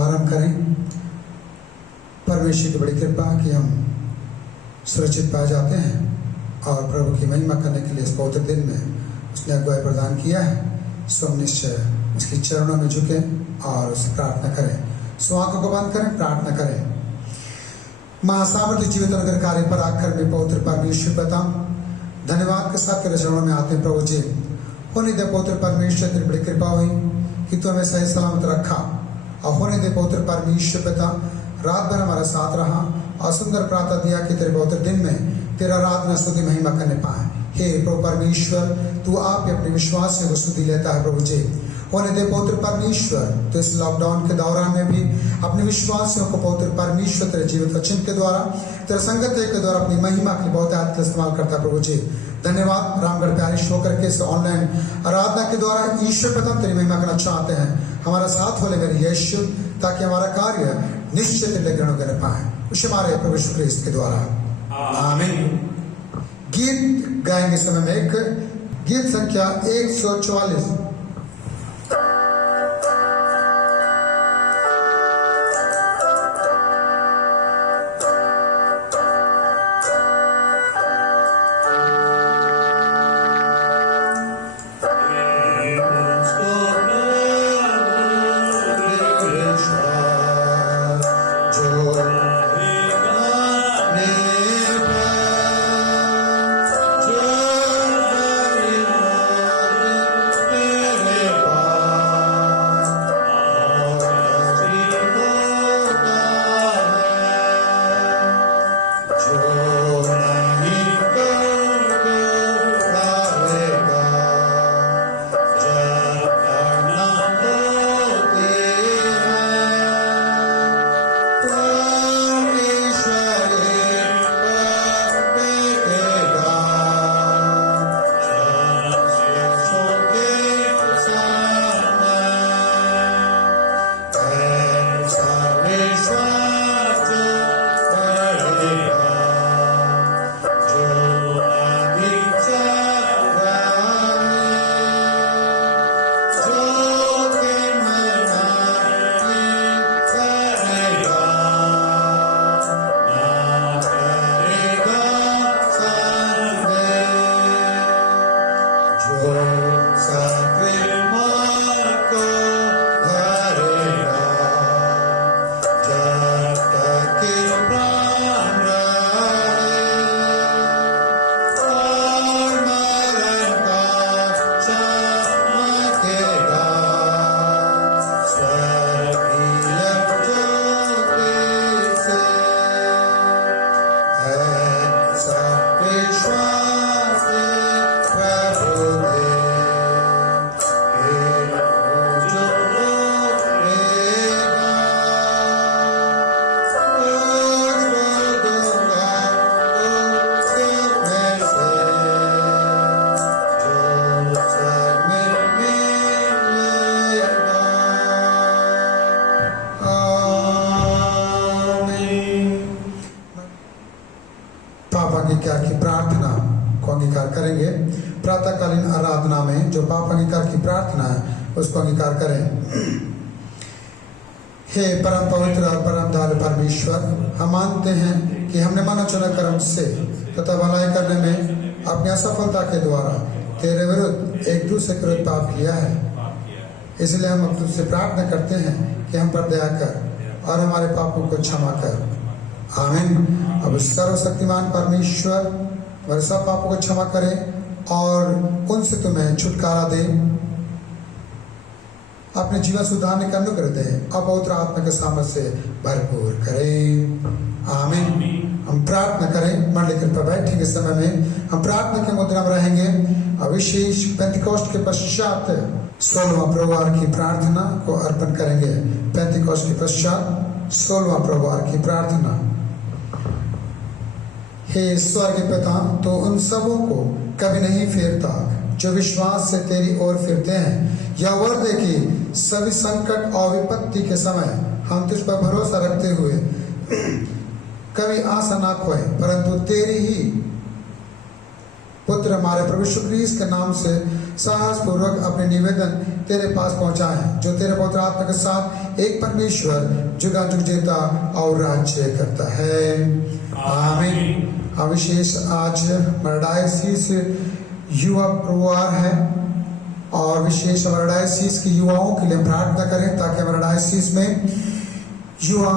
आरंभ करें। परमेश्वर की बड़ी कृपा कि हम सुरक्षित पाए जाते हैं और प्रभु की महिमा करने के लिए इस पवित्र दिन में उसने अगुवाई प्रदान किया है। सो हम निश्चय उसके चरणों में झुके और उससे प्रार्थना करें। सो आंखों को बंद करें, प्रार्थना करें। महासामर्थ्य जीवित नगर कार्य पर आकर में पवित्र परमेश्वर पिता धन्यवाद के साथ तेरे चरणों में आते हैं प्रभु जी। होने दे पवित्र परमेश्वर, तेरी बड़ी कृपा हुई कि तू हमें सही सलामत रखा, और होने दे पवित्र परमेश्वर पिता रात भर हमारे साथ रहा और सुंदर प्रार्थना दिया कि तेरे पवित्र दिन में तेरा आराधना स्तुति महिमा करने पाए। हे प्रभु परमेश्वर, तू आप ही अपने विश्वासियों को स्तुति लेता है प्रभु जी। होने दे पवित्र परमेश्वर, तो इस लॉकडाउन के दौरान में भी अपने विश्वासियों को पवित्र परमेश्वर तेरे जीवित वचन के द्वारा, तेरे संगत के द्वारा अपनी महिमा के बहुत आदत इस्तेमाल करता है प्रभु जी। धन्यवाद। रामगढ़ प्यारे शो करके इस ऑनलाइन आराधना के द्वारा ईश्वर पिता तेरी महिमा करना चाहते हैं। हमारा साथ होले मेरे यीशु, ताकि हमारा कार्य निश्चित ग्रहण कर पाए उसे हमारे प्रभु यीशु क्रिस्त के द्वारा। आमीन। गीत गाएंगे समय में एक गीत संख्या 144। प्रातःकालीन आराधना में जो पाप अंगीकार की प्रार्थना है उसको अंगीकार करें। हे परम पवित्र और परम दयालु परमेश्वर, हम मानते हैं कि हमने मानव चुना कर्म से तथा भलाई करने में अपनी असफलता के द्वारा तेरे विरुद्ध एक दूसरे के विरुद्ध पाप किया है। इसलिए हम अब तुझसे प्रार्थना करते हैं कि हम पर दया कर और हमारे पापों को क्षमा कर। आमीन। अब सर्वशक्तिमान परमेश्वर हमारे सब पापों को क्षमा करे और उनसे तुम्हें छुटकारा दे, अपने जीवन सुधारने का अनुग्रह दे, अपवित्र आत्मा के सामर्थ्य से भरपूर करें। आमीन। हम प्रार्थना करें। मंडली कृपया बैठेंगे समय में हम प्रार्थना के मुद्रा में रहेंगे। विशेष पेंतिकोस्ट के पश्चात 16वां प्रभुवार की प्रार्थना को अर्पण करेंगे। पेंतिकोस्ट के पश्चात 16वां प्रभुवार की प्रार्थना। हे स्वर्गीय पिता, तो उन सबों को कभी नहीं फेरता जो विश्वास से तेरी ओर फिरते हैं। यह वर दे कि सभी संकट और विपत्ति के समय हम तुझ पर भरोसा रखते हुए कभी आशा ना खोए, परंतु तेरी ही पुत्र हमारे प्रभु यीशु क्रिस्त के नाम से साहस पूर्वक अपने निवेदन तेरे पास पहुंचाएं, जो तेरे पवित्र आत्मा के साथ एक परमेश्वर जुगाजुग जीता और राज्य करता है। आमीन। विशेष आज डायोसीस युवा परिवार है और विशेष हमारा डायोसीस के युवाओं के लिए प्रार्थना करें ताकि हमारा डायोसीस में युवा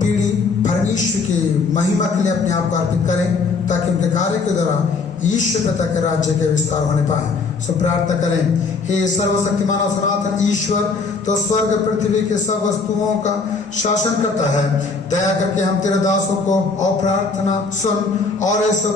पीढ़ी परमेश्वर की महिमा के लिए अपने आप को अर्पित करें ताकि उनके कार्य के द्वारा ईश्वर पिता के राज्य के विस्तार होने पाए। सो प्रार्थना करें, हे सर्वशक्तिमान और सनातन ईश्वर, तो स्वर्ग पृथ्वी के सब वस्तुओं का शासन करता है। दया करके हम तेरे दासों को और प्रार्थना सुन और ऐसे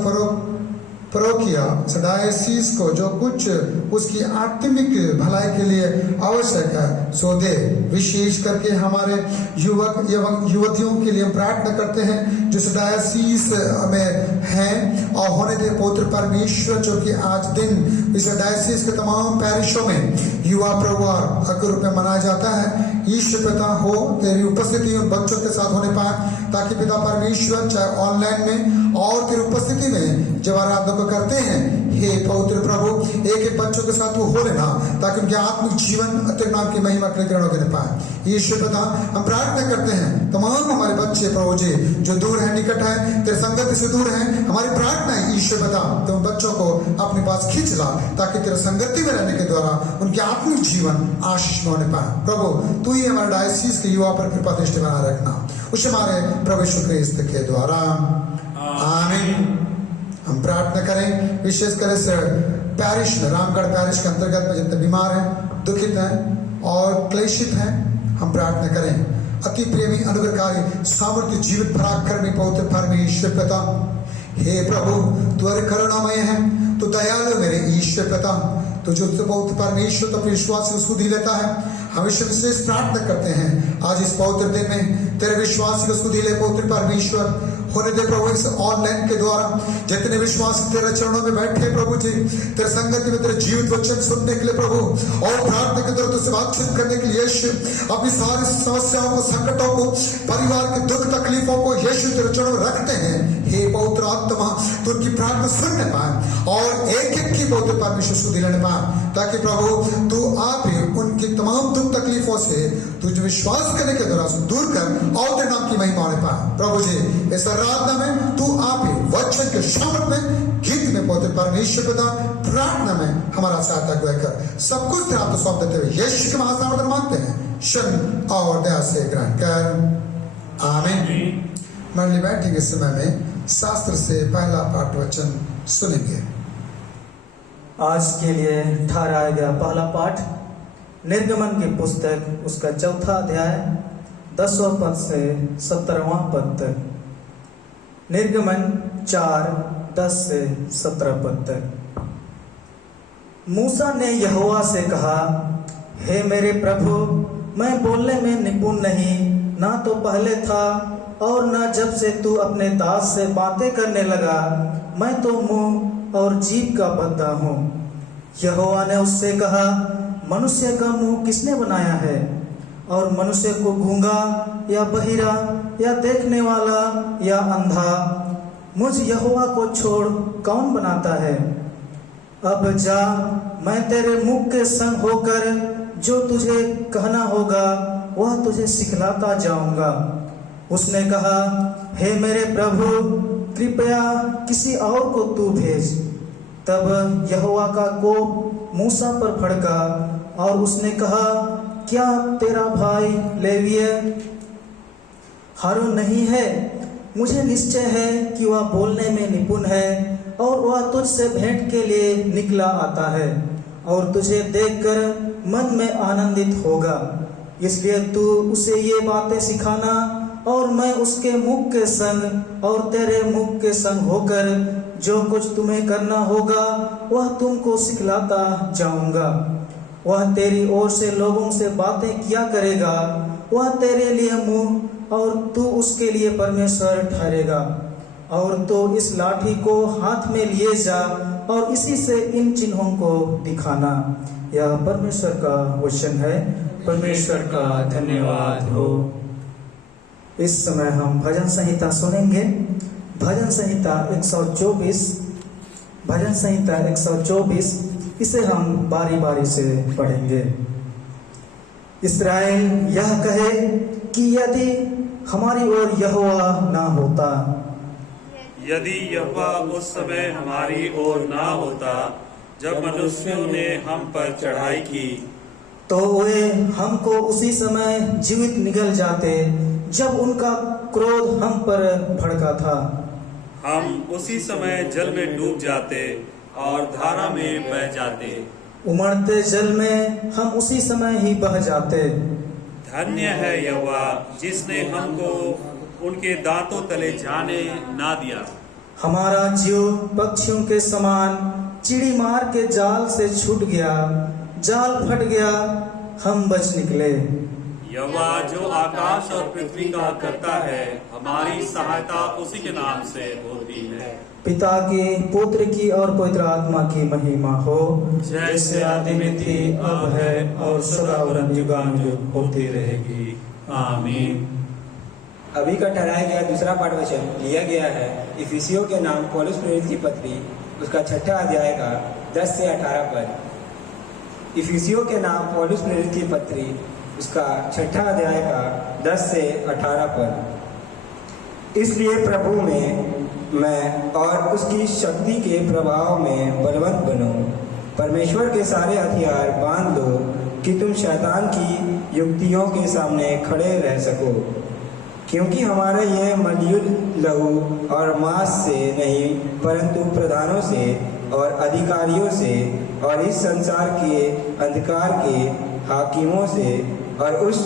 परोकिया डायोसीस को जो कुछ उसकी आत्मिक भलाई के लिए आवश्यक है सो दे। विशेष करके हमारे युवक एवं युवतियों के लिए प्रार्थना करते हैं जो डायोसीस में हैं और होने दे पवित्र परमेश्वर, जो कि आज दिन इस डायोसीस के तमाम पैरिशों में युवा परिवार के रूप में मनाया जाता है। ईश्वर पिता हो तेरी उपस्थिति उन बच्चों के साथ होने पाए ताकि पिता परमेश्वर चाहे ऑनलाइन में और तेरी उपस्थिति में जब आराधना को करते हैं, हे पवित्र प्रभु एक एक बच्चों के साथ वो हो लेना ताकि उनके आत्मिक जीवन तेरे नाम की महिमा के लिए ग्रहण होने पाए। ईश्वर पिता हम प्रार्थना करते हैं तमाम हमारे बच्चे प्रभु जी जो दूर है निकट है तेरे संगति से दूर है, हमारी प्रार्थना है ईश्वर पिता तुम बच्चों को अपने पास खींच ला ताकि तेरे संगति में रहने के द्वारा उनके आत्मिक जीवन आशीष में होने पाए। प्रभु तू ही हमारे डायोसीस के युवा पर कृपा दृष्टि बना रखना, उस हमारे प्रभु यीशु क्रिस्त के द्वारा। आमीन। हम प्रार्थना करें विशेषकर इस पैरिश में, रामगढ़ पैरिश के अंतर्गत में जितने बीमार हैं, दुखित हैं और क्लेशित हैं, हम प्रार्थना करें अति प्रेमी अनुग्रहकारी सामर्थ्य जीवित पराक्रमी पवित्र परमेश्वर पिता, हे प्रभु तू अरे करुणामय है, तू दयालु मेरे ईश्वर पिता, तो जो पवित्र परमेश्वर तो अपने विश्वास को सुधी लेता है। हम विशेष प्रार्थना करते हैं आज इस पवित्र दिन में तेरे विश्वास को सुधी ले पवित्र परमेश्वर होने दे प्रभु। इस ऑनलाइन के द्वारा जितने विश्वास तेरे चरणों में बैठे प्रभु जी तेरे संगति में तेरे जीवित वचन सुनने के लिए प्रभु और प्रार्थना के द्वारा तुझसे बातचीत करने के लिए यीशु अपनी सारी समस्याओं को, संकटों को, परिवार के दुख तकलीफों को यीशु तेरे चरणों में रखते हैं। हे पवित्र आत्मा तो उनकी प्रार्थना सुनने पाए और एक एक की पवित्र परमेश्वर सुधी लेने पाए ताकि प्रभु तू आप ही उनकी तमाम दुख तकलीफों से तुझे विश्वास करने के द्वारा दूर कर और तेरे नाम की महिमा होने पाए। प्रभु जी इस आराधना में तू आप ही वचन के शब्द में गीत में पवित्र परमेश्वर पिता प्रार्थना में हमारा सहायता कर सब कुछ तेरा तो सौंप देते हुए यीशु के महासामर्थ्य मांगते हैं, शन और दया से ग्रहण कर। आमीन। मंडली बैठेंगे इस समय में शास्त्र से पहला पाठ वचन सुनेंगे। आज के लिए ठहराया गया पहला पाठ निर्गमन की पुस्तक उसका 4वां अध्याय 10वां पद से 17वां पद तक। निर्गमन 4:10 से 17 पद तक। मूसा ने यहोवा से कहा, हे मेरे प्रभु, मैं बोलने में निपुण नहीं, ना तो पहले था और न जब से तू अपने दास से बातें करने लगा। मैं तो मुंह और जीभ का बद्धा हूँ। यहोवा ने उससे कहा, मनुष्य का मुंह किसने बनाया है, और मनुष्य को गूंगा या बहिरा या देखने वाला या अंधा मुझ यहोवा को छोड़ कौन बनाता है। अब जा, मैं तेरे मुख के संग होकर जो तुझे कहना होगा वह तुझे सिखलाता जाऊंगा। उसने कहा, हे मेरे प्रभु, कृपया किसी और को तू भेज। तब यहोवा का कोप मूसा पर भड़का और उसने कहा, क्या तेरा भाई लेवीय हारून नहीं है? मुझे निश्चय है कि वह बोलने में निपुण है और वह तुझसे भेंट के लिए निकला आता है और तुझे देखकर मन में आनंदित होगा। इसलिए तू उसे ये बातें सिखाना और मैं उसके मुख के संग और तेरे मुख के संग होकर जो कुछ तुम्हें करना होगा वह तुमको सिखलाता जाऊंगा। वह तेरी ओर से लोगों से बातें किया करेगा। वह तेरे लिए मुंह और तू उसके लिए परमेश्वर ठहरेगा। और तो इस लाठी को हाथ में लिए जा और इसी से इन चिन्हों को दिखाना। यह परमेश्वर का वचन है। परमेश्वर का धन्यवाद हो। इस समय हम भजन संहिता सुनेंगे। भजन संहिता 124, भजन संहिता 124, इसे हम बारी बारी से पढ़ेंगे। इस्राएल यह कहे कि यदि हमारी ओर यहोवा ना होता, यदि यहोवा उस समय हमारी ओर ना होता जब मनुष्यों ने हम पर चढ़ाई की, तो वे हमको उसी समय जीवित निगल जाते जब उनका क्रोध हम पर भड़का था। हम उसी समय जल में डूब जाते और धारा में बह जाते। उमड़ते जल में हम उसी समय ही बह जाते। धन्य है यहोवा जिसने हमको उनके दांतों तले जाने ना दिया। हमारा जीव पक्षियों के समान चिड़ी मार के जाल से छूट गया, जाल फट गया, हम बच निकले। यहोवा जो आकाश और पृथ्वी का करता है, हमारी सहायता उसी के नाम से होती है। पिता की, पुत्र की और पवित्र आत्मा की महिमा हो, जैसे आदि में थी, अब है और सदा युगानुयुग होती रहेगी। आमीन। अभी का ठहराया गया दूसरा पाठ वचन लिया गया है इफिसियों के नाम पौलुस प्रेरित की पत्री, उसका 6 अध्याय का 10 से 18 पद। इफिसियों के नाम पौलुस प्रेरित की पत्री, उसका 6 अध्याय का 10 से 18 पद। इसलिए प्रभु में मैं और उसकी शक्ति के प्रभाव में बलवंत बनो। परमेश्वर के सारे हथियार बांध लो कि तुम शैतान की युक्तियों के सामने खड़े रह सको, क्योंकि हमारा यह मलयुद्ध लहू और मांस से नहीं, परंतु प्रधानों से और अधिकारियों से और इस संसार के अंधकार के हाकिमों से और उस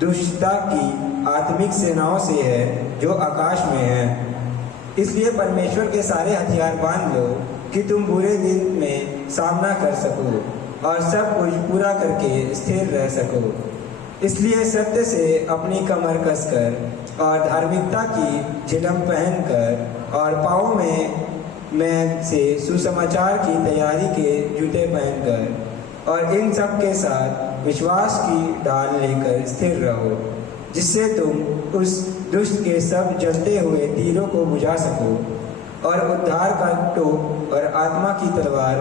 दुष्टता की आत्मिक सेनाओं से है जो आकाश में है। इसलिए परमेश्वर के सारे हथियार बांध लो कि तुम बुरे दिन में सामना कर सको और सब कुछ पूरा करके स्थिर रह सको। इसलिए सत्य से अपनी कमर कसकर और धार्मिकता की झिलम पहनकर और पाँव में से सुसमाचार की तैयारी के जूते पहनकर और इन सब के साथ विश्वास की ढाल लेकर स्थिर रहो, जिससे तुम उस दुष्ट के सब जलते हुए तीरों को बुझा सको और उद्धार का टोप और आत्मा की तलवार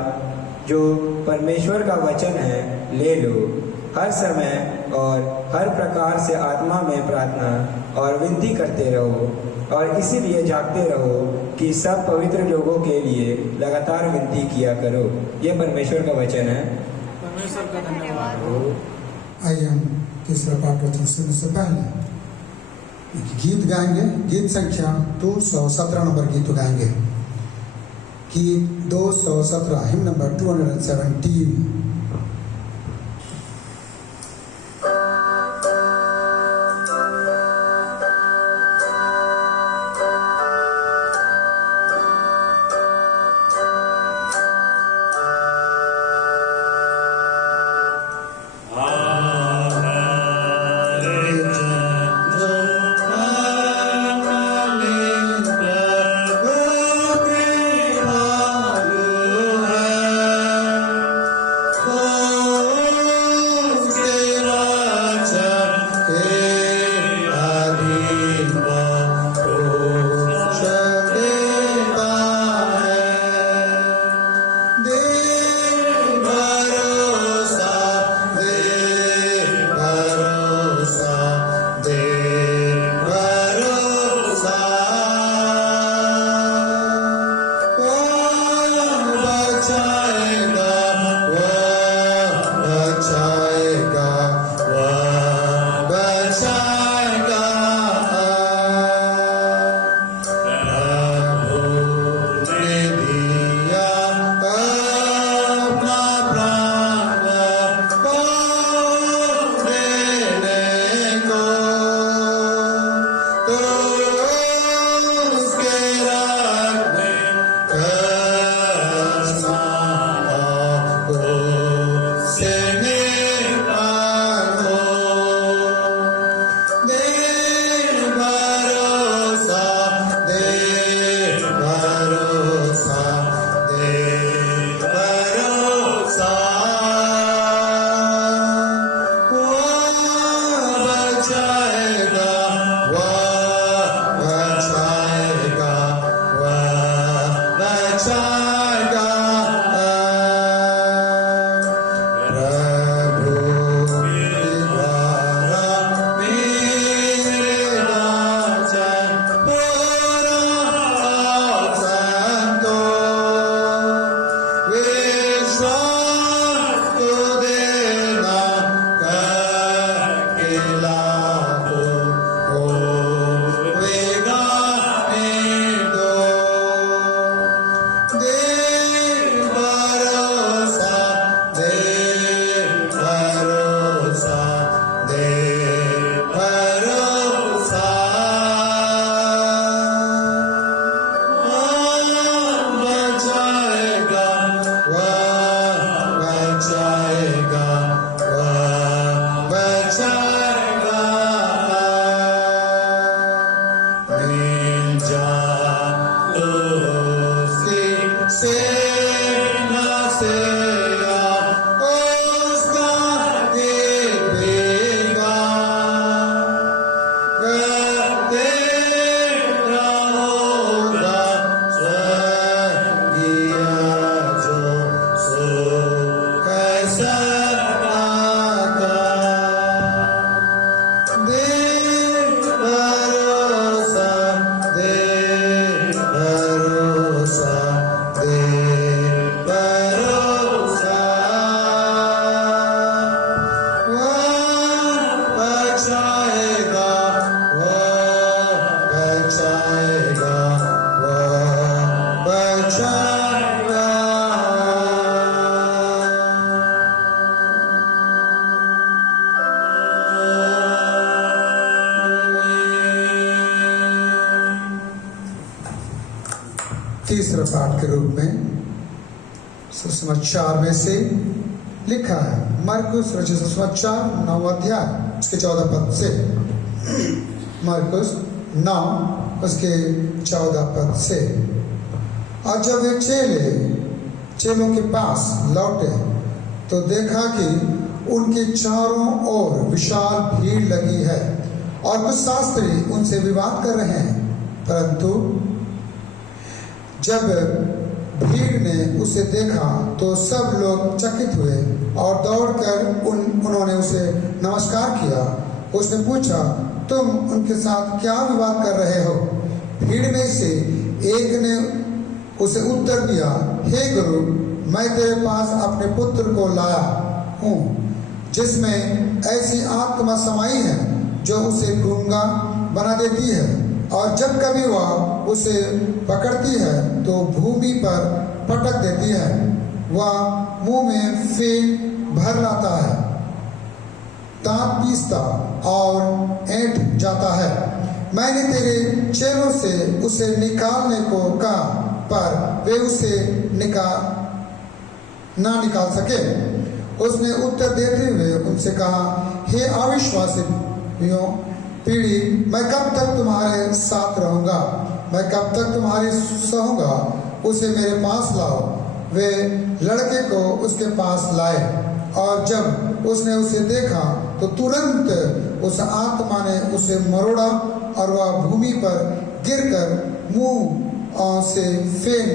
जो परमेश्वर का वचन है ले लो। हर समय और हर प्रकार से आत्मा में प्रार्थना और विनती करते रहो और इसीलिए जागते रहो कि सब पवित्र लोगों के लिए लगातार विनती किया करो। यह परमेश्वर का वचन है। परमेश्वर का धन्यवाद हो। आइए हम तीसरा पाठ वचन सुनने से पहले एक गीत गाएंगे। गीत संख्या 217 नंबर गीत गाएंगे। गीत 217, हिम नंबर 217। तीसरे पाठ के रूप में सुसमाचार में से लिखा है। मरकुस रचित सुसमाचार 9 अध्याय उसके 14 पद से। मरकुस 9 उसके 14 पद से। और जब वे चेलों के पास लौटे तो देखा कि उनके चारों ओर विशाल भीड़ लगी है और कुछ शास्त्री उनसे विवाद कर रहे हैं। परंतु जब भीड़ ने उसे देखा तो सब लोग चकित हुए और दौड़कर उन्होंने उसे नमस्कार किया। उसने पूछा, तुम उनके साथ क्या विवाद कर रहे हो? भीड़ में से एक ने उसे उत्तर दिया, हे गुरु, मैं तेरे पास अपने पुत्र को लाया हूँ जिसमें ऐसी आत्मा समाई है जो उसे गूंगा बना देती है, और जब कभी वह उसे पकड़ती है तो भूमि पर पटक देती है। वह मुंह में फेन भर लाता है, दांत पीसता और ऐंठ जाता है। मैंने तेरे चेलों से उसे निकालने को कहा, पर वे उसे ना निकाल सके। उसने उत्तर देते हुए उनसे कहा, हे अविश्वासी पीढ़ी, मैं कब तक तुम्हारे साथ रहूंगा? मैं कब तक तुम्हारी सहूंगा? उसे मेरे पास लाओ। वे लड़के को उसके पास लाए, और जब उसने उसे देखा तो तुरंत उस आत्मा ने उसे मरोड़ा और वह भूमि पर गिरकर मुंह से फेन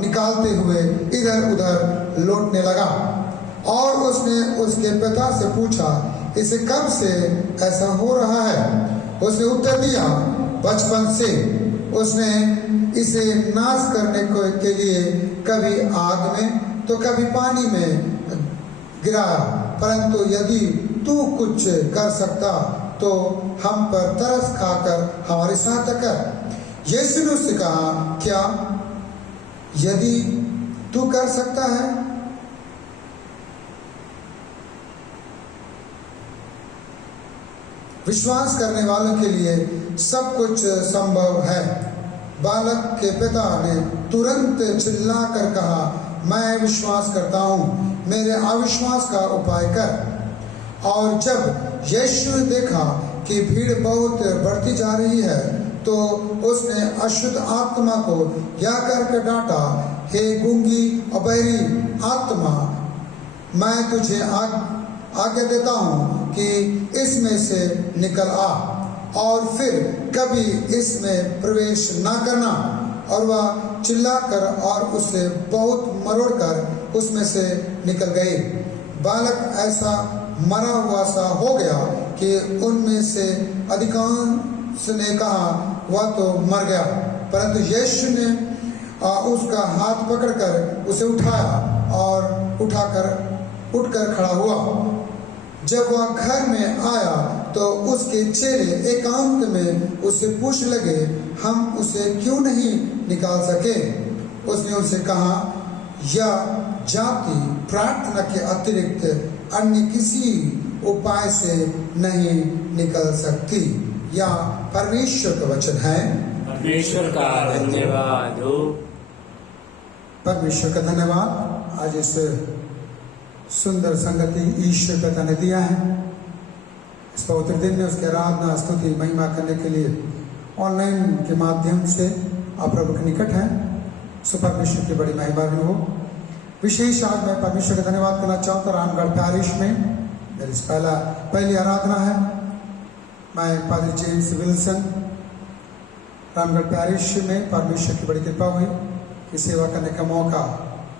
निकालते हुए इधर उधर लौटने लगा। और उसने उसके पिता से पूछा, इसे कब से ऐसा हो रहा है? उसने उत्तर दिया, बचपन से। उसने इसे नाश करने के लिए कभी आग में तो कभी पानी में गिराया, परंतु यदि तू कुछ कर सकता तो हम पर तरस खाकर हमारी सहायता कर। यीशु ने उससे कहा, क्या यदि तू कर सकता है? विश्वास करने वालों के लिए सब कुछ संभव है। बालक के पिता ने तुरंत चिल्लाकर कहा, मैं विश्वास करता हूँ, मेरे अविश्वास का उपाय कर। और जब यीशु ने देखा कि भीड़ बहुत बढ़ती जा रही है तो उसने अशुद्ध आत्मा को यह करके डांटा, हे गूंगी और बहरी आत्मा, मैं तुझे आज्ञा देता हूँ कि इसमें से निकल आ और फिर कभी इसमें प्रवेश ना करना। और वह चिल्लाकर और उसे बहुत मरोड़कर उसमें से निकल गई। बालक ऐसा मरा हुआ सा हो गया कि उनमें से अधिकांश ने कहा, वह तो मर गया। परंतु यीशु ने उसका हाथ पकड़कर उसे उठाया और उठकर खड़ा हुआ। जब वह घर में आया तो उसके चेले एकांत में उससे पूछने लगे, हम उसे क्यों नहीं निकाल सके? उसने उनसे कहा, यह जाति प्रार्थना के अतिरिक्त अन्य किसी उपाय से नहीं निकल सकती। या परमेश्वर का वचन है। परमेश्वर का धन्यवाद हो। परमेश्वर का धन्यवाद। आज इस सुंदर संगति ईश्वर पिता ने दिया है। इस पवित्र दिन में उसकी आराधना, स्तुति, महिमा करने के लिए ऑनलाइन के माध्यम से आप प्रभु के निकट हैं। सो परमेश्वर की बड़ी महिमा भी हो। विशेष आज मैं परमेश्वर का धन्यवाद करना चाहता हूँ। रामगढ़ पैरिश में मेरी पहली आराधना है। मैं पादरी जेम्स विल्सन, रामगढ़ पैरिश में परमेश्वर की बड़ी कृपा हुई कि सेवा करने का मौका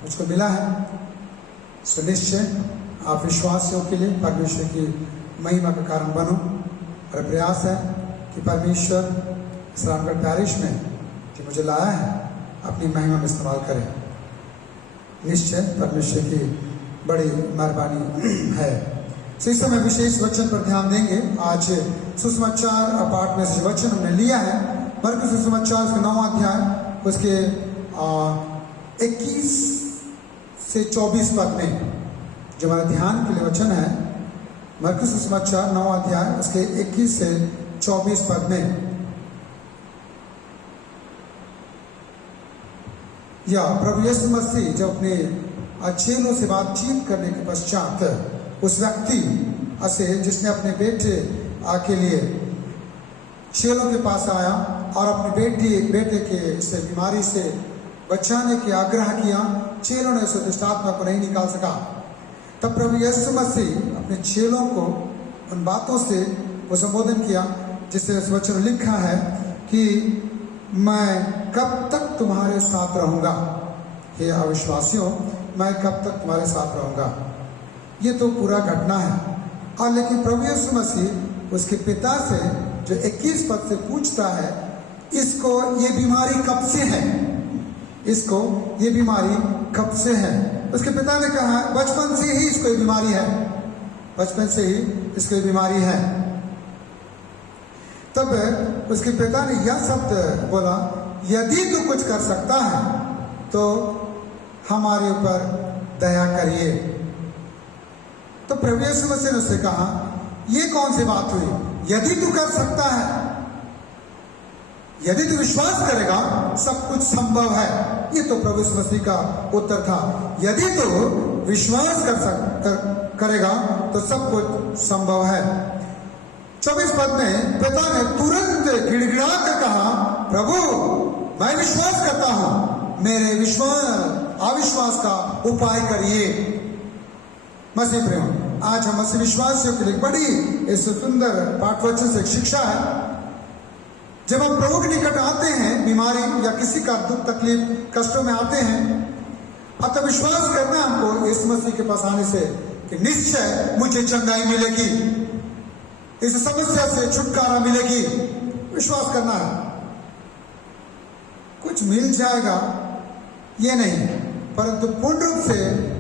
मुझको मिला है। सो निश्चय आप विश्वासियों के लिए परमेश्वर की महिमा का कारण बनो। और प्रयास है कि परमेश्वर इस रामगढ़ पैरिश में कि मुझे लाया है अपनी महिमा में इस्तेमाल करें। निश्चय परमेश्वर की बड़ी मेहरबानी है। तो इस समय विशेष वचन पर ध्यान देंगे। आज सुसमाचार पाठ में से वचन हमने लिया है मरकुस सुसमाचार उसका 9वां अध्याय उसके 21 से 24 पद में जो हमारे ध्यान के लिए वचन है। मरकुस सुसमाचार 9वां अध्याय उसके 21 से 24 पद में या प्रभु यीशु मसीह जब अपने चेलों से बातचीत करने के पश्चात उस व्यक्ति से जिसने अपने बेटे के लिए चेलों के पास आया और अपने बेटे के से बीमारी से बचाने के आग्रह किया, चेलों ने उस दुष्ट आत्मा को नहीं निकाल सका। तब प्रभु यीशु मसीह अपने चेलों को उन बातों से वो संबोधन किया जिससे इस वचन में लिखा है कि मैं कब तक तुम्हारे साथ रहूंगा, हे अविश्वासियों, मैं कब तक तुम्हारे साथ रहूंगा। ये तो पूरा घटना है। और लेकिन प्रभु यीशु मसीह उसके पिता से जो 21 पद से पूछता है, इसको ये बीमारी कब से है, इसको ये बीमारी कब से है। उसके पिता ने कहा बचपन से ही इसको ये बीमारी है, बचपन से ही इसको ये बीमारी है। तब उसके पिता ने यह शब्द बोला, यदि तू कुछ कर सकता है तो हमारे ऊपर दया करिए। तो प्रभु यीशु मसीह ने उससे कहा, ये कौन सी बात हुई, यदि तू कर सकता है, यदि तू विश्वास करेगा सब कुछ संभव है। ये तो प्रभु यीशु मसीह का उत्तर था, यदि तू विश्वास करेगा तो सब कुछ संभव है। 24 पद में पिता ने तुरंत गिड़गिड़ा कर कहा, प्रभु मैं विश्वास करता हूं, मेरे अविश्वास का उपाय करिए। मसीह प्रेम, आज हम मसीह विश्वासियों के लिए बड़ी इस सुंदर पाठवचन से शिक्षा है। जब हम प्रभु के निकट आते हैं बीमारी या किसी का दुख तकलीफ कष्टों में आते हैं, अब तब विश्वास करना हमको इस मसीह के पास आने से कि निश्चय मुझे चंगाई मिलेगी, इस समस्या से छुटकारा मिलेगी। विश्वास करना है, कुछ मिल जाएगा ये नहीं, परंतु पूर्ण रूप से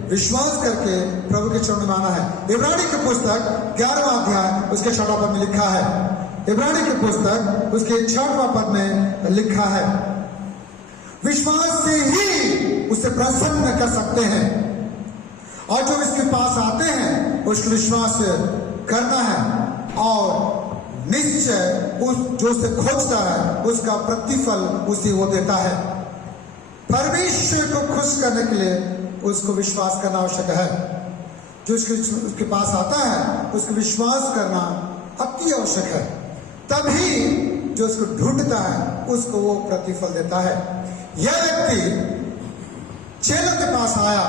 विश्वास करके प्रभु के चरणों में आना है। इब्रानी की पुस्तक 11वां अध्याय उसके 6वां पद में लिखा है, इब्रानी की पुस्तक उसके 6वां पद में लिखा है, विश्वास से ही उसे प्रसन्न कर सकते हैं, और जो इसके पास आते हैं उसको विश्वास करना है, और निश्चय उस जो उसे खोजता है उसका प्रतिफल उसे वो देता है। परमेश्वर को खुश करने के लिए उसको विश्वास करना आवश्यक है। जो उसके पास आता है उसको विश्वास करना अति आवश्यक है, तभी जो उसको ढूंढता है उसको वो प्रतिफल देता है। यह व्यक्ति चेलों के पास आया,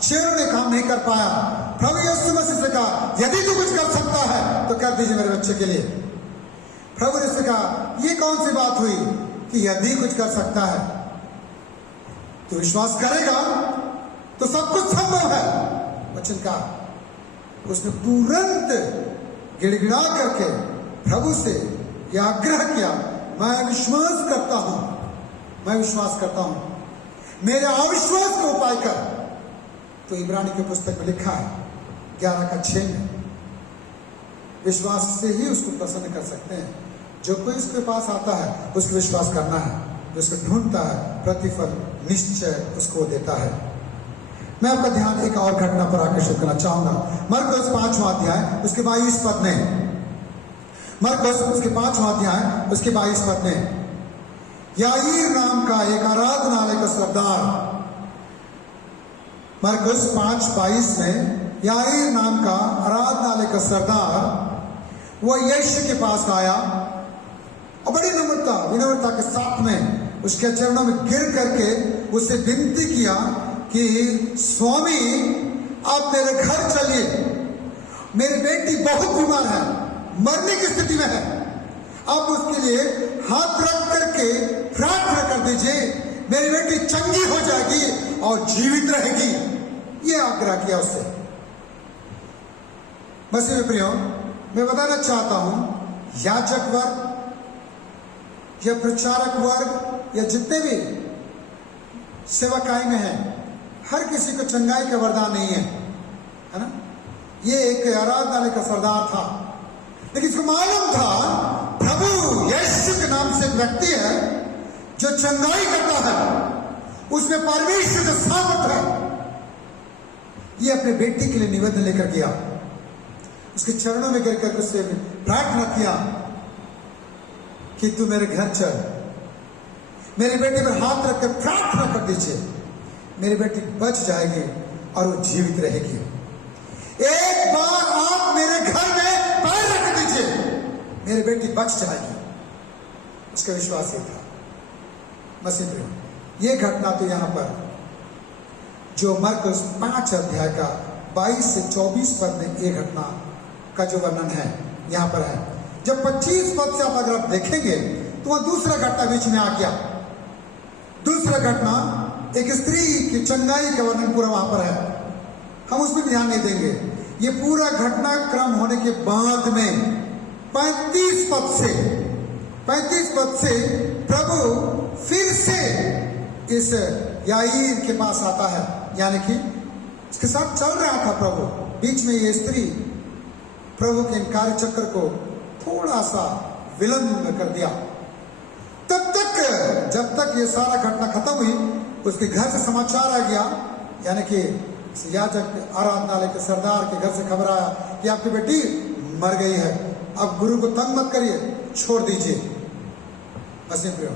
चेलों ने काम नहीं कर पाया, प्रभु यीशु मसीह से कहा यदि तू कुछ कर सकता है तो कर दीजिए मेरे बच्चे के लिए। प्रभु ने कहा ये कौन सी बात हुई कि यदि कुछ कर सकता है, तो विश्वास करेगा तो सब कुछ संभव है। वचन का उसने तुरंत गिड़गिड़ा करके प्रभु से यह आग्रह किया, मैं विश्वास करता हूं, मैं विश्वास करता हूं, मेरे अविश्वास का उपाय कर। तो इब्रानी की पुस्तक में लिखा है 11:6 में, विश्वास से ही उसको प्रसन्न कर सकते हैं। जो कोई उसके पास आता है उसको विश्वास करना है, जो उसको ढूंढता है प्रतिफल निश्चय उसको देता है। मैं आपका ध्यान एक और घटना पर आकर्षित करना चाहूंगा। मरकुस 5वां अध्याय उसके 22 पद में, मरकुस उसके 5वां अध्याय उसके 22 पद में, याईर नाम का एक आराधनालय का सरदार, मरकुस 5:22 में याईर नाम का आराधनालय का सरदार वो यीशु के पास आया और बड़ी विनम्रता के साथ में उसके चरणों में गिर करके उससे विनती किया कि स्वामी आप मेरे घर चलिए, मेरी बेटी बहुत बीमार है, मरने की स्थिति में है, आप उसके लिए हाथ रख करके प्रार्थना कर दीजिए, मेरी बेटी चंगी हो जाएगी और जीवित रहेगी। ये आग्रह किया उससे। मसीह प्रियो, मैं बताना चाहता हूं, याजक वर्ग या प्रचारक वर्ग या जितने भी सेवकाई में हैं, हर किसी को चंगाई का वरदान नहीं है, है ना। ये एक आराधनालय का सरदार था, लेकिन इसको मालूम था प्रभु यीशु के नाम से एक व्यक्ति है जो चंगाई करता है, उसमें परमेश्वर का सामर्थ है। ये अपने बेटी के लिए निवेदन लेकर गया, उसके चरणों में गिरकर उससे प्रार्थना किया कि तू मेरे घर चल, मेरी बेटी पर हाथ रखकर प्रार्थना कर दीजिए, मेरी बेटी बच जाएगी और वो जीवित रहेगी। एक बार आप मेरे घर में पैर रख दीजिए, मेरी बेटी बच जाएगी। उसका विश्वास ये था। मसीह प्रेम, ये घटना तो यहां पर जो मरकुस 5 अध्याय का 22 से 24 पद में ये घटना का जो वर्णन है यहां पर है। जब 25 पद से आप अगर आप देखेंगे तो वह दूसरा घटना बीच में आ गया। दूसरा घटना एक स्त्री की चंगाई का वर्णन पूरा वहां पर है, हम उस पर ध्यान नहीं देंगे। ये पूरा घटनाक्रम होने के बाद में 35 पद से प्रभु फिर से इस याईर के पास आता है, यानी कि इसके साथ चल रहा था प्रभु। बीच में ये स्त्री प्रभु के कार्य चक्र को थोड़ा सा विलंब कर दिया। तब तक जब तक ये सारा घटना खत्म हुई, उसके घर से समाचार आ गया, यानी कि याजक आराधनालय के सरदार के घर से खबर आया कि आपकी बेटी मर गई है, अब गुरु को तंग मत करिए, छोड़ दीजिए। मसीह प्रियो,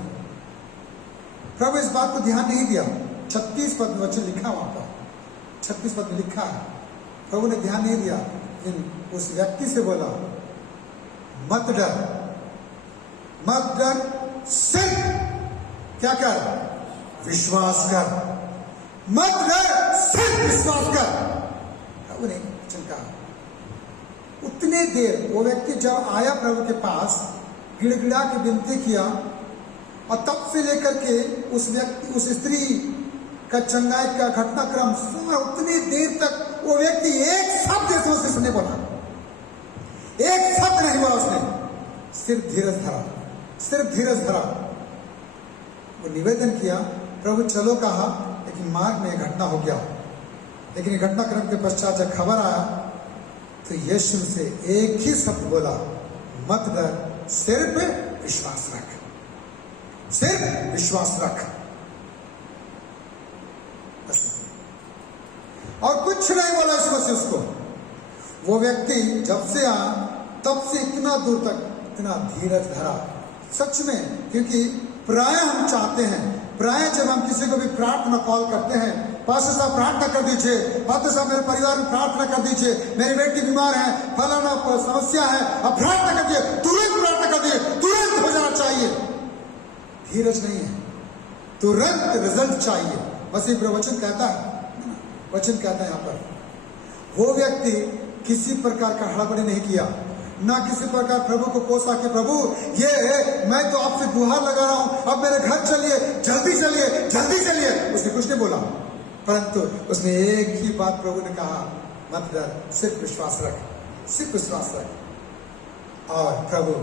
प्रभु इस बात को ध्यान नहीं दिया। 36 पद में वचन लिखा, वहां पर 36 पद में लिखा है, प्रभु ने ध्यान नहीं दिया। उस व्यक्ति से बोला, मत डर, मत डर, सिर्फ क्या कर, विश्वास कर। मत डर, सिर्फ विश्वास कर। प्रभु ने वचन कहा। उतने देर वो व्यक्ति जब आया प्रभु के पास, गिड़गिड़ा के विनती किया, और तब से लेकर के उस व्यक्ति, उस स्त्री का चंगाई का घटनाक्रम सुना, उतनी देर तक वो व्यक्ति एक शब्द से नहीं बोला, एक शब्द नहीं बोला उसने, सिर्फ धीरज धरा, सिर्फ धीरज धरा। वो निवेदन किया, प्रभु चलो कहा, लेकिन मार्ग में घटना हो गया। लेकिन घटनाक्रम के पश्चात जब खबर आया तो यीशु से एक ही शब्द बोला, मत डर, सिर्फ विश्वास रख, सिर्फ विश्वास रख। और कुछ नहीं बोला इस मसीह उसको। वो व्यक्ति जब से आया तब से इतना दूर तक इतना धीरज धरा। सच में, क्योंकि प्राय हम चाहते हैं, प्राय जब हम किसी को भी प्रार्थना कॉल करते हैं, पास्टर साहब प्रार्थना कर दीजिए, पास्टर साहब मेरे परिवार में प्रार्थना कर दीजिए, मेरी बेटी बीमार है, फलाना समस्या है, अब प्रार्थना कर दीजिए, तुरंत प्रार्थना कर दीजिए, तुरंत हो जाना चाहिए। धीरज नहीं है, तुरंत रिजल्ट चाहिए। मसीह प्रवचन कहता है, वचन कहता है यहाँ पर, वो व्यक्ति किसी प्रकार का हड़बड़ी नहीं किया, ना किसी प्रकार प्रभु को कोसा कि प्रभु ये मैं तो आपसे गुहार लगा रहा हूं, अब मेरे घर चलिए, जल्दी चलिए, जल्दी चलिए। उसने कुछ नहीं बोला, परंतु उसने एक ही बात प्रभु ने कहा, मत डर, सिर्फ विश्वास रख, सिर्फ विश्वास रख। और प्रभु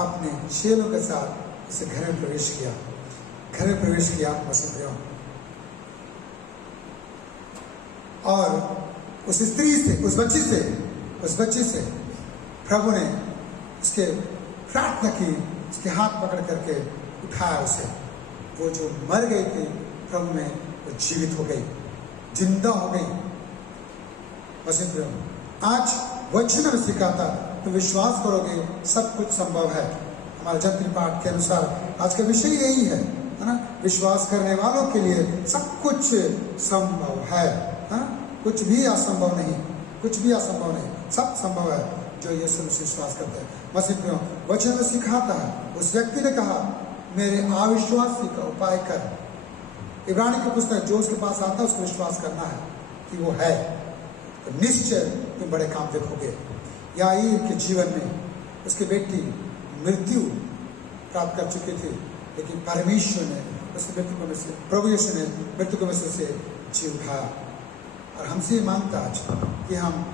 अपने चेलों के साथ उसे घर में प्रवेश किया, घर में प्रवेश किया। मसीह और उस स्त्री से, उस बच्ची से प्रभु ने उसके प्रार्थना की, उसके हाथ पकड़ करके उठाया उसे। वो जो मर गई थी प्रभु में, वो जीवित हो गई, जिंदा हो गई। मसीह आज वचन में सिखाता, तो विश्वास करोगे सब कुछ संभव है। हमारे जंत्री पाठ के अनुसार आज का विषय यही है ना, विश्वास करने वालों के लिए सब कुछ संभव है ना? कुछ भी असंभव नहीं, कुछ भी असंभव नहीं, सब संभव है जो यीशु में विश्वास करते हैं। मसीह वचन में सिखाता है। उस व्यक्ति ने कहा, मेरे अविश्वासी का उपाय कर। इब्रानी की पुस्तक, जो उसके पास आता है उसको विश्वास करना है कि वो है, तो निश्चय तुम बड़े काम देखोगे। याईर के जीवन में उसकी बेटी मृत्यु प्राप्त कर चुकी थी, लेकिन परमेश्वर ने उसकी मृत्यु को में से, प्रभु यीशु ने मृत्यु को में से जी उठाया। और हमसे ये मांगता आज कि हम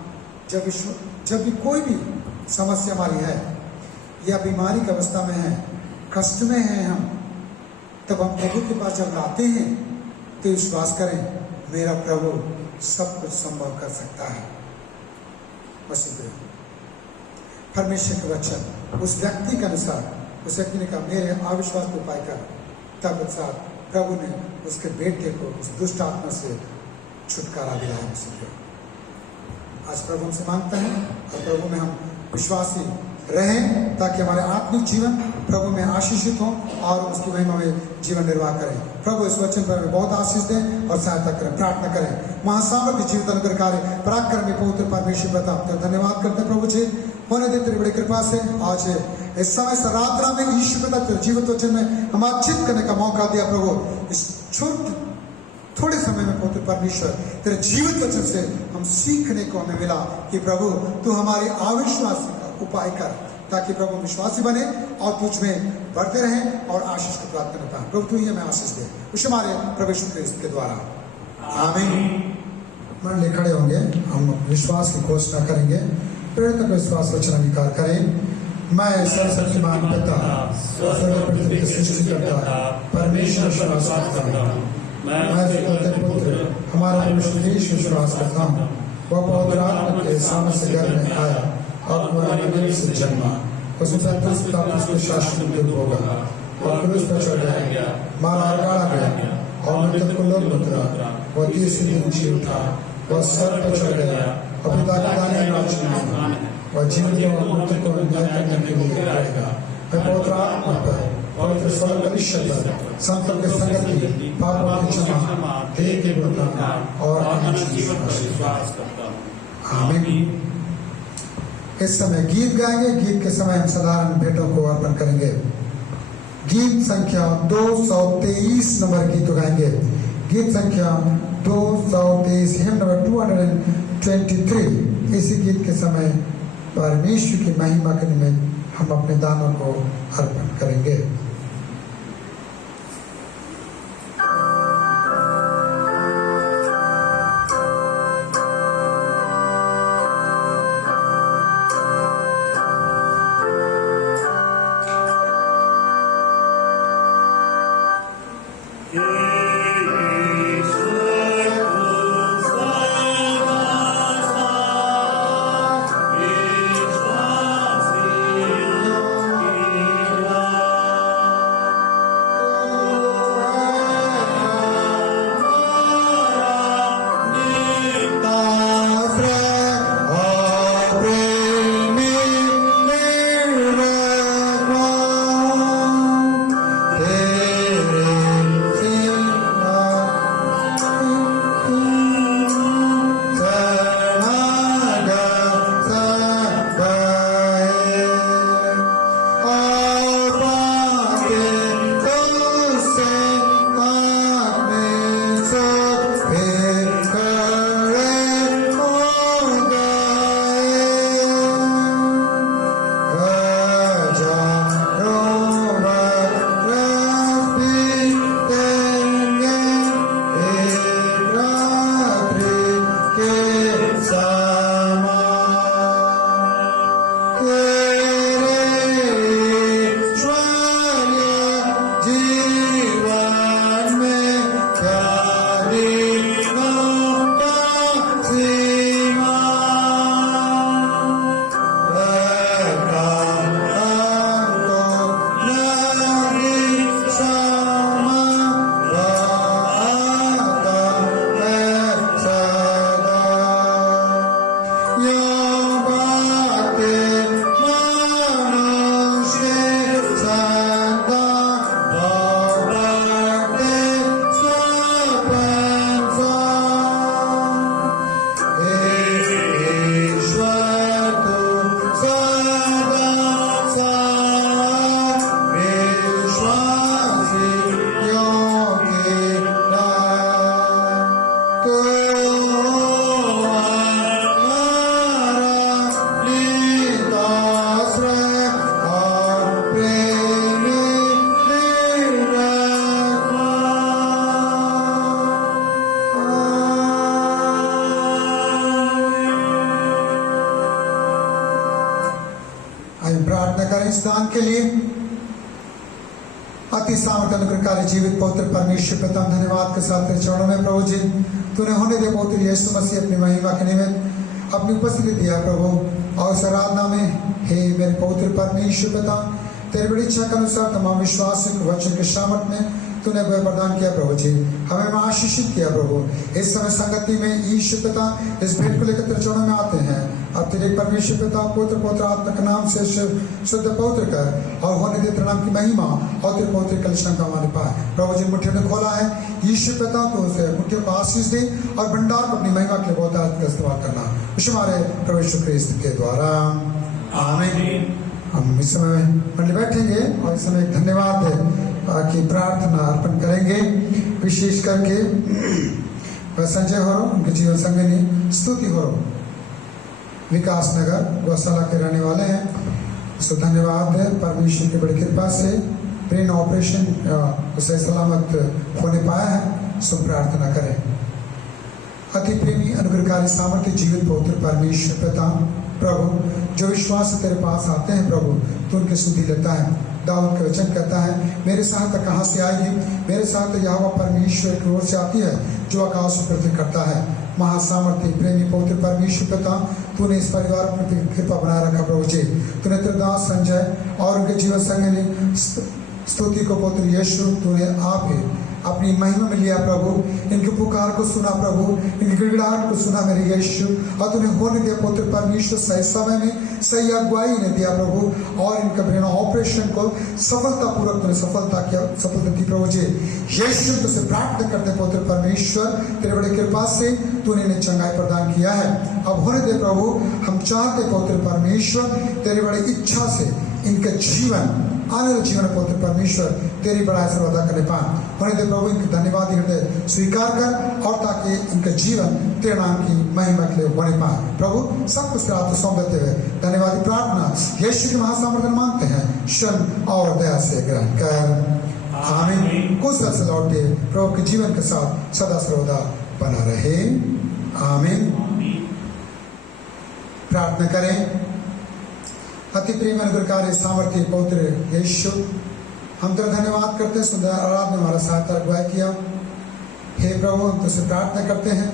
जब भी कोई भी समस्या हमारी है, या बीमारी की अवस्था में है, कष्ट में हैं हम, तब हम प्रभु के पास जब आते हैं तो विश्वास करें, मेरा प्रभु सब कुछ संभव कर सकता है। मसीह परमेश्वर के वचन उस व्यक्ति के अनुसार, उस व्यक्ति ने कहा, मेरे अविश्वास को उपाय कर। तब साथ प्रभु ने उसके बेटे को उस दुष्ट आत्मा से छुटकारा दिलाया। मसीह आज प्रभु हमसे मांगता है, और प्रभु में हम विश्वासी रहें, ताकि हमारे आत्मिक जीवन प्रभु में आशीषित हो और उसकी महिमा में जीवन निर्वाह करें। प्रभु इस वचन पर हमें बहुत आशीष दें और सहायता करें। प्रार्थना करें। महासामर्थ्य जीवित अनुग्रहकारी पराक्रमी पवित्र परमेश्वर पिता, आपका धन्यवाद करते हैं प्रभु जी, होने दे तेरी बड़ी कृपा से आज इस समय से रात्रा में यीशु पिता तेरे जीवित वचन में हम बातचीत करने का मौका दिया प्रभु। इस थोड़े समय में पवित्र परमेश्वर तेरे जीवित वचन से हम सीखने को हमें मिला कि प्रभु तू हमारे अविश्वास का उपाय कर, ताकि प्रभु विश्वासी बने और तुझ में बढ़ते रहें और आशीष को प्राप्त कर पाए। प्रभु तू ही हमें आशीष दे, उस हमारे प्रभु यीशु ख्रिस्त के द्वारा, आमीन। मंडली खड़े होंगे, हम विश्वास की घोषणा करेंगे। प्रेरित विश्वास वचन अंगीकार करें। मैं सर्वशक्तिमान पिता, सर्वपृथ्वी के सृष्टिकर्ता परमेश्वर विश्वास करता हूँ। मैं पुत्र हमारा प्रभु यीशु विश्वास करता हूँ। वह पवित्र आत्मा के सामर्थ्य से गर्भ में आया और हमारे से जन्मा, उसमें के शासन में होगा और क्रूस पर चढ़ गया, मारा और गाड़ा गया और मृतक को लोग उतरा। वह तीसरे दिन जी उठा, वह सर पर चढ़ गया और पिता के दाहिने राज्य में वह जीवित और मृतक को न्याय करने के लिए आएगा। मैं पवित्र आत्मा पर, पवित्र स्वर्ग परिषद पर, संतों के संगति, पापों की क्षमा, देह के बलिदान और अनंत जीवन पर विश्वास करता हूँ, आमीन। इस समय गीत गाएंगे। गीत के समय हम साधारण भेंटों को अर्पण करेंगे। गीत संख्या 223 नंबर गीत गाएंगे। गीत संख्या 223, हिम नंबर 223। इसी गीत के समय परमेश्वर की महिमा के निमित्त हम अपने दानों को अर्पण करेंगे। दान के लिए अति सामर्थ्य अनुग्रहकारी जीवित पवित्र परमेश्वर पिता, धन्यवाद के साथ तेरे चरणों में प्रभु जी तूने होने दे पवित्र यीशु मसीह अपनी महिमा के निमित्त अपनी उपस्थिति दिया प्रभु। और इस आराधना में हे मेरे पवित्र परमेश्वर पिता, तेरी बड़ी इच्छा के अनुसार तमाम विश्वासियों के वचन के सामर्थ में तूने अगुवाई प्रदान किया प्रभु जी, हमें में आशीषित किया प्रभु। इस समय संगति में ईश्वर पिता इस भेंट को लेकर तेरे चरणों में आते हैं। अब तेरे परमेश्वर पिता पुत्र पवित्र आत्मा के नाम से शुद्ध पवित्र कर और होने दे तेरे नाम की महिमा और तेरे पवित्र कलिसिया का मान पाए। प्रभु जी मुट्ठियों ने खोला है, ईश्वर पिता तो उसे मुट्ठियों को आशीष दे और भंडार को अपनी महिमा के लिए बहुत का इस्तेमाल करना हमारे प्रभु यीशु ख्रिस्त के द्वारा, आमीन। हम इस समय मंडली बैठेंगे और इस समय धन्यवाद की प्रार्थना अर्पण करेंगे। विशेष करके वह संजय हो उनके जीवन संगिनी स्तुति हो विकास नगर गौशाला के रहने वाले हैं। सो धन्यवाद है परमेश्वर की बड़ी कृपा से ब्रेन ऑपरेशन उसे सलामत होने पाया है। सो प्रार्थना करें। अति प्रेमी अनुग्रहकारी सामर्थ्य जीवित पवित्र परमेश्वर पिता प्रभु, जो विश्वास से तेरे पास आते हैं प्रभु, तू उनकी सुधि लेता है। दाऊद का वचन कहता है, मेरे सहायता कहाँ से आएगी? मेरे सहायता यहोवा परमेश्वर की ओर से आती है जो आकाश में पृथ्वी करता है। महासामर्थ्य प्रेमी पवित्र परमेश्वर पिता, तूने इस परिवार पर कृपा बनाए रखा प्रभु जी। तूने तेरे दास संजय और उनके जीवन संगिनी स्तुति को पवित्र यीशु तूने आप ही अपनी महिमा में लिया प्रभु। इनकी पुकार को सुना प्रभु, इनकी गिड़गिड़ाहट को सुना मेरे यीशु, और तूने होने दिया पवित्र परमेश्वर सही समय में सही अगुवाई ने दिया प्रभु। और इनके ब्रेन ऑपरेशन को सफलतापूर्वक तूने सफलता दी प्रभु जी। यीशु तुझसे प्रार्थना करते पवित्र परमेश्वर, तेरे बड़ी कृपा से तूने इन्हें चंगाई प्रदान किया है। अब होने दे प्रभु, हम चाहते पवित्र परमेश्वर तेरी बड़ी इच्छा से इनके जीवन आने वाले जीवन पवित्र परमेश्वर तेरी बड़ाई सर्वदा करने पाए। होने दे प्रभु, इनके धन्यवाद हृदय स्वीकार कर और ताकि इनका जीवन तेरे नाम की महिमा के लिए होने पाए। प्रभु सब कुछ तेरे हाथ सौंप देते हुए धन्यवाद प्रार्थना यीशु के महासामर्थ्य मांगते हैं, क्षण और दया से ग्रहण कर, आमीन। कुछ से लौटे प्रभु के जीवन के साथ सदा सर्वदा बना रहे, आमीन। प्रार्थना करें। अति प्रेम अनुग्रहकारी सामर्थ्य पवित्र यीशु, हम तेरा धन्यवाद करते हैं, सुंदर आराधना में हमारा सहायता अगुवाई किया। हे प्रभु, हम तुझसे प्रार्थना करते हैं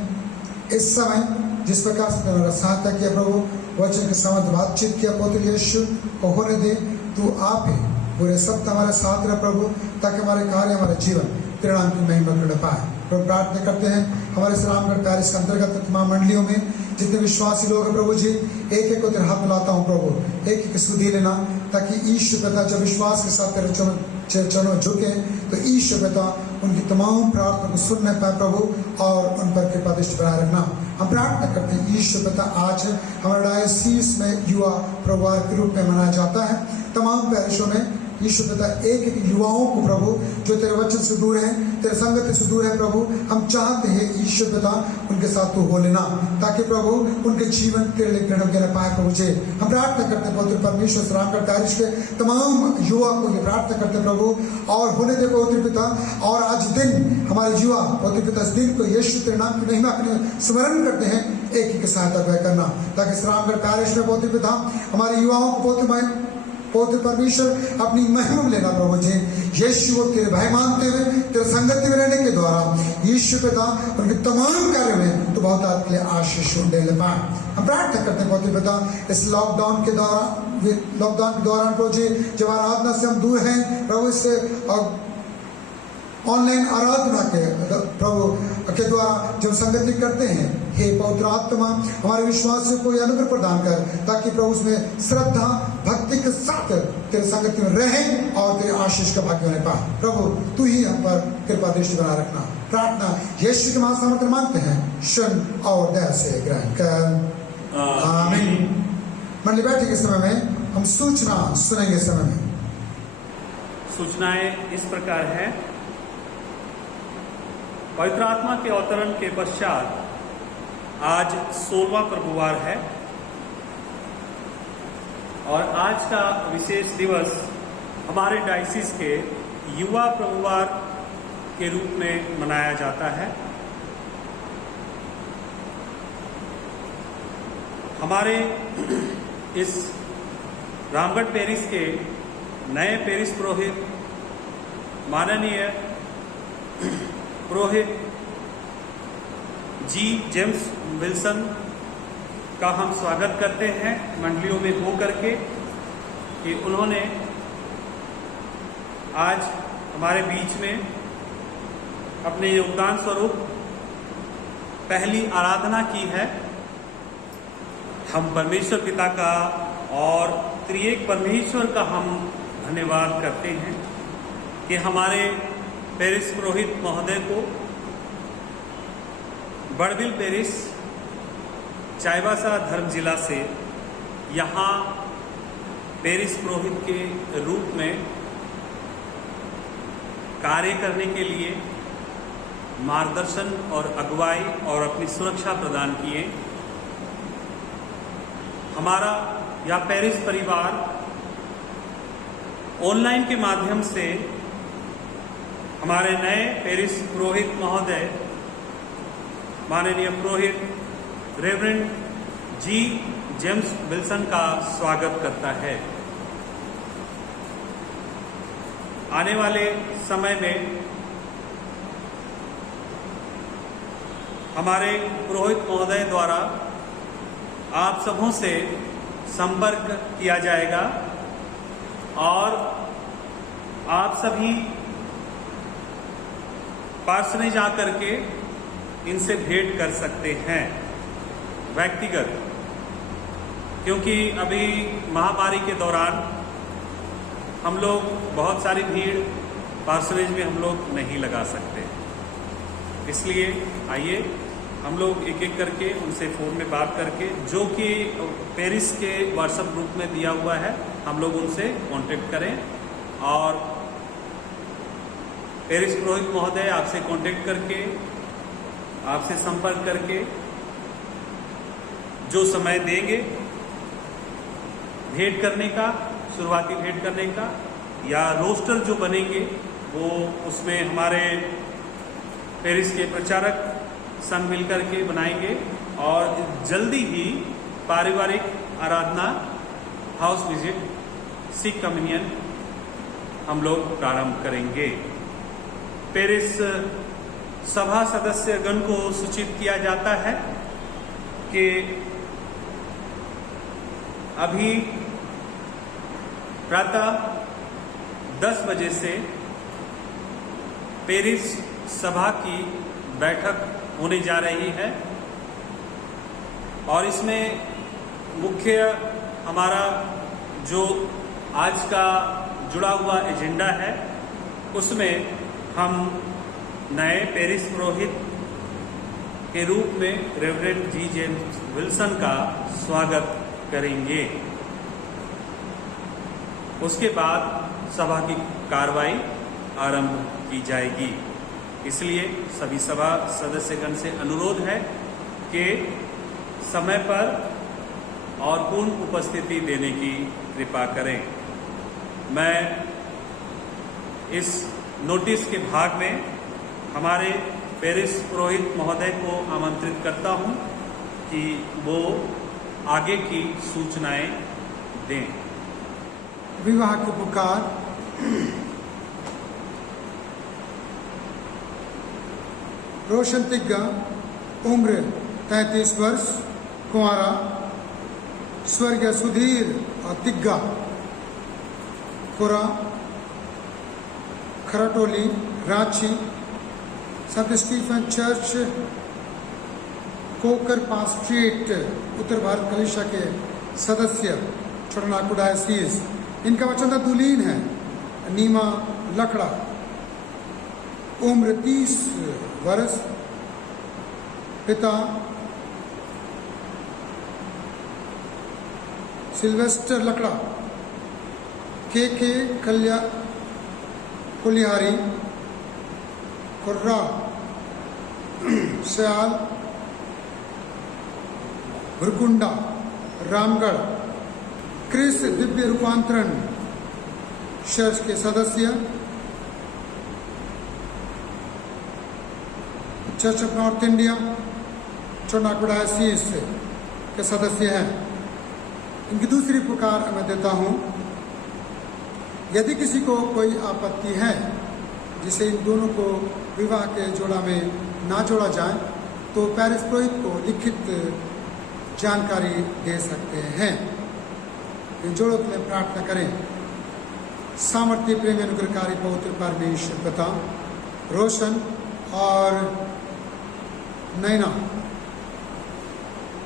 इस समय जिस प्रकार से हमारा सहायता किया प्रभु, वचन के समझ बातचीत किया पवित्र यीशु को होने दे। तू आप ही पूरे सब हमारे साथ रहे प्रभु, ताकि हमारे कार्य हमारे जीवन तेरे नाम की महिमा करने पाए। प्रभु प्रार्थना करते हैं हमारे सलामगढ़ पैरिस के अंतर्गत तमाम मंडलियों में जितने विश्वासी लोग हैं प्रभु जी, एक एक को तेरे हाथ मिलाता हूँ प्रभु, एक एक सुधी लेना, ताकि ईश्वर पिता जब विश्वास के साथ तेरे चरणों झुके तो ईश्वर पिता उनकी तमाम प्रार्थना को सुनने पाए प्रभु, और उन पर कृपा दृष्टि बनाए रखना। हम प्रार्थना करते हैं ईश्वर पिता, आज हमारे डायोसीस में युवा प्रवाह के रूप में मनाया जाता है। तमाम पैरिशों में ईश्वर पिता एक एक युवाओं को प्रभु जो तेरे वचन से दूर है, तेरे संगति से दूर है प्रभु, हम चाहते हैं ईश्वर पिता उनके साथ तू हो लेना, ताकि प्रभु उनके जीवन तेरे लिए ग्रहण करने पाए प्रभु जी। हम प्रार्थना करते हैं पवित्र परमेश्वर सलामगढ़ पैरिश के तमाम युवा को ये प्रार्थना करते हैं प्रभु, और होने दे पवित्र पिता। और आज दिन हमारे युवा पवित्र पिता इस दिन को यीशु तेरे नाम की महिमा के लिए स्मरण करते हैं, एक ही की सहायता व्यय करना, ताकि सलामगढ़ पैरिश में पवित्र पिता हमारे युवाओं को पवित्र परमेश्वर अपनी महिमा में लेना प्रभु जी। यीशु को तेरे भय मानते हुए तेरे संगति में रहने के द्वारा यीशु पिता उनके तमाम कार्य में तो बहुत आपके लिए आशीष दे ले पाए। हम प्रार्थना करते हैं पवित्र पिता, इस लॉकडाउन के दौरान प्रभु जी जब आराधना से हम दूर हैं प्रभु, इससे ऑनलाइन आराधना के प्रभु के द्वारा जब संगति करते हैं, हे पवित्र आत्मा हमारे विश्वासियों को यह अनुग्रह प्रदान कर, ताकि प्रभु उसमें श्रद्धा भक्ति के साथ तेरे संगति में रहें और तेरे आशीष का भाग्य होने पाए। प्रभु तू ही हम पर कृपा दृष्टि बना रखना। प्रार्थना यीशु के महासामर्थ्य मांगते हैं, क्षण और दया से ग्रहण कर, आमीन। मंडली बैठे के समय में हम सूचना सुनेंगे। समय में सूचनाएं इस प्रकार है। पवित्र आत्मा के अवतरण के पश्चात आज 16वां प्रभुवार है, और आज का विशेष दिवस हमारे डायसिस के युवा प्रभुवार के रूप में मनाया जाता है। हमारे इस रामगढ़ पेरिस के नए पेरिस पुरोहित माननीय पुरोहित जी जेम्स विल्सन का हम स्वागत करते हैं मंडलियों में हो करके, कि उन्होंने आज हमारे बीच में अपने योगदान स्वरूप पहली आराधना की है। हम परमेश्वर पिता का और त्रिएक परमेश्वर का हम धन्यवाद करते हैं कि हमारे पेरिस पुरोहित महोदय को बड़बिल पेरिस चाईबासा धर्म जिला से यहाँ पेरिस पुरोहित के रूप में कार्य करने के लिए मार्गदर्शन और अगुवाई और अपनी सुरक्षा प्रदान किए। हमारा यह पेरिस परिवार ऑनलाइन के माध्यम से हमारे नए पेरिस पुरोहित महोदय माननीय पुरोहित रेवरेंड जी जेम्स विल्सन का स्वागत करता है। आने वाले समय में हमारे पुरोहित महोदय द्वारा आप सबों से संपर्क किया जाएगा और आप सभी पार्षद जा करके इनसे भेंट कर सकते हैं व्यक्तिगत, क्योंकि अभी महामारी के दौरान हम लोग बहुत सारी भीड़ पार्सनेज में हम लोग नहीं लगा सकते। इसलिए आइए हम लोग एक एक करके उनसे फ़ोन में बात करके, जो कि पेरिस के व्हाट्सएप ग्रुप में दिया हुआ है, हम लोग उनसे कांटेक्ट करें और पेरिस पुरोहित महोदय आपसे कांटेक्ट करके, आपसे संपर्क करके जो समय देंगे भेंट करने का, शुरुआती भेंट करने का या रोस्टर जो बनेंगे वो उसमें हमारे पेरिस के प्रचारक संग मिलकर के बनाएंगे और जल्दी ही पारिवारिक आराधना, हाउस विजिट, सिख कम्युनियन हम लोग प्रारंभ करेंगे। पेरिस सभा सदस्यगण को सूचित किया जाता है कि अभी प्रातः 10 बजे से पेरिस सभा की बैठक होने जा रही है और इसमें मुख्य हमारा जो आज का जुड़ा हुआ एजेंडा है उसमें हम नए पेरिस पुरोहित के रूप में रेवरेंड जी जेम्स विल्सन का स्वागत करेंगे। उसके बाद सभा की कार्रवाई आरंभ की जाएगी। इसलिए सभी सभा सदस्यगण से अनुरोध है कि समय पर और पूर्ण उपस्थिति देने की कृपा करें। मैं इस नोटिस के भाग में हमारे पेरिस पुरोहित महोदय को आमंत्रित करता हूं कि वो आगे की सूचनाएं दें। विवाह की पुकार। रोशन तिग्गा, उम्र 33 वर्ष, कुंवारा, स्वर्गीय सुधीर तिग्गा, कोरा, खराटोली, रांची, संत स्टीफन चर्च, कोकर पास स्ट्रीट, उत्तर भारत कलीसिया के सदस्य, छोटानागपुर डायसीज। इनका वचन दुलीन है। नीमा लकड़ा, उम्र 30 वर्ष, पिता सिल्वेस्टर लकड़ा, के कुलिहारी, कुर्रा, सयाल, भुरकुंडा, रामगढ़, क्रिस दिव्य रूपांतरण चर्च के सदस्य, church of north India, Chotanagpur diocese के सदस्य हैं। इनकी दूसरी पुकार मैं देता हूं। यदि किसी को कोई आपत्ति है जिसे इन दोनों को विवाह के जोड़ा में ना जोड़ा जाए तो पेरिस पुरोहित को लिखित जानकारी दे सकते हैं। इन जोड़ों के लिए प्रार्थना करें। सामर्थ्य प्रेमी अनुग्रहकारी पवित्र परमेश्वर पिता, रोशन और नैना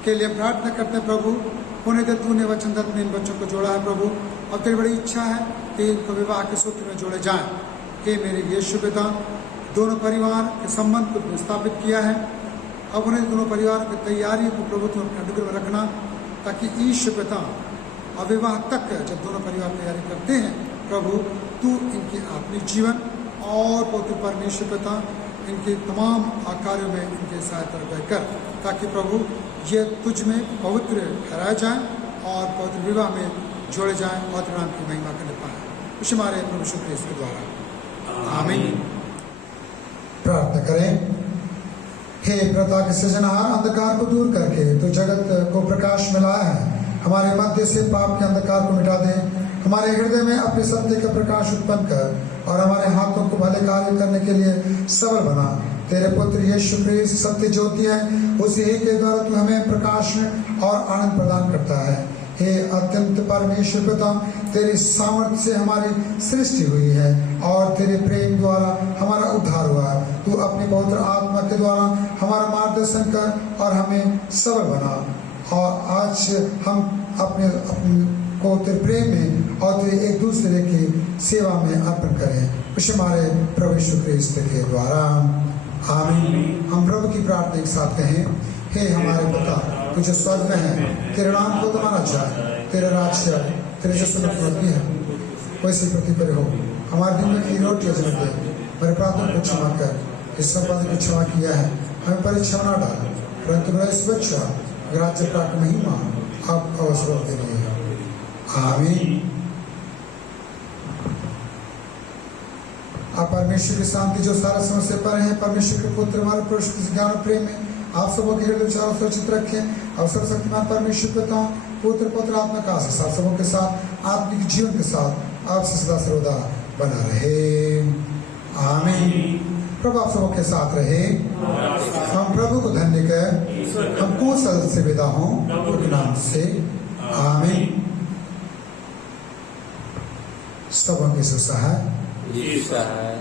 के लिए प्रार्थना करते हैं प्रभु। पुण्य दे तूने वचनदत्त में इन बच्चों को जोड़ा है प्रभु, और तेरी बड़ी इच्छा है कि इनको विवाह के सूत्र में जोड़े जाएं। हे मेरे यीशु पिता, दोनों परिवार के संबंध को स्थापित किया है। अब उन्हें दोनों परिवार की तैयारी को प्रभु तुम अपने अनुग्रह में रखना, ताकि ईश्वर पिता अविवाह तक जब दोनों परिवार तैयारी करते हैं प्रभु, तू इनके आत्मिक जीवन और पवित्र परमेश्वर पिता इनके तमाम कार्यों में इनके सहायता कर, ताकि प्रभु ये तुझ में पवित्र ठहराए जाएं और पवित्र विवाह में जोड़े जाएं और तेरे नाम की महिमा करने पाए। कुछ हमारे प्रभु यीशु क्रिस्त के द्वारा आमीन। प्रार्थना करें। हे प्रता के सृजनहार, अंधकार को दूर करके तो जगत को प्रकाश में लाया है। हमारे मध्य से पाप के अंधकार को मिटा दे, हमारे हृदय में अपने सत्य का प्रकाश उत्पन्न कर और हमारे हाथों को भले कार्य करने के लिए सबल बना। तेरे पुत्र यीशु क्रिस्त सत्य ज्योति है, उसी ही के द्वारा तू हमें प्रकाश और आनंद प्रदान करता है। हे अत्यंत परमेश्वर पिता, तेरी सामर्थ्य से हमारी सृष्टि हुई है और तेरे प्रेम द्वारा हमारा उद्धार हुआ है। तू अपनी पवित्र आत्मा के द्वारा हमारा मार्गदर्शन कर और हमें सबल बना, और आज हम अपने को तेरे प्रेम में और तेरे एक दूसरे की सेवा में अर्पण करें। उस हमारे प्रभु यीशु क्रिस्त के द्वारा आमीन। हम प्रभु की प्रार्थना एक साथ कहें। हे हमारे पिता, तू जो स्वर्ग में है, तेरे नाम को माना जाए, तेरा राज्य आए, तेरे जो सुनती है वैसी पृथ्वी पर हो। हमारे दिन में की रोटी आज दे, मेरे प्रार्थना को क्षमा कर, इस संपत्ति को क्षमा किया है, हमें परीक्षा न डाल, परंतु मेरा इस बच्चा राज्य प्राप्त महिमा अब अवसर के लिए आमीन। आप परमेश्वर की शांति जो सारा समस्या पर है, परमेश्वर के पुत्र हमारे पुरुष ज्ञान और प्रेम में आप सबों के हृदय विचारों सुरक्षित रखें। अवसर शक्तिमान परमेश्वर पिता, पुत्र पवित्र आत्मा का आशीष आप सबों के साथ, आत्मिक जीवन के साथ आपसे सदा सर्वदा बना रहे आमीन। प्रभु आप सबों के साथ रहे। हम प्रभु को धन्य कर हम कुशल से विदा हों उनके नाम से आमीन। सबों की सुसहाय जी सहाय।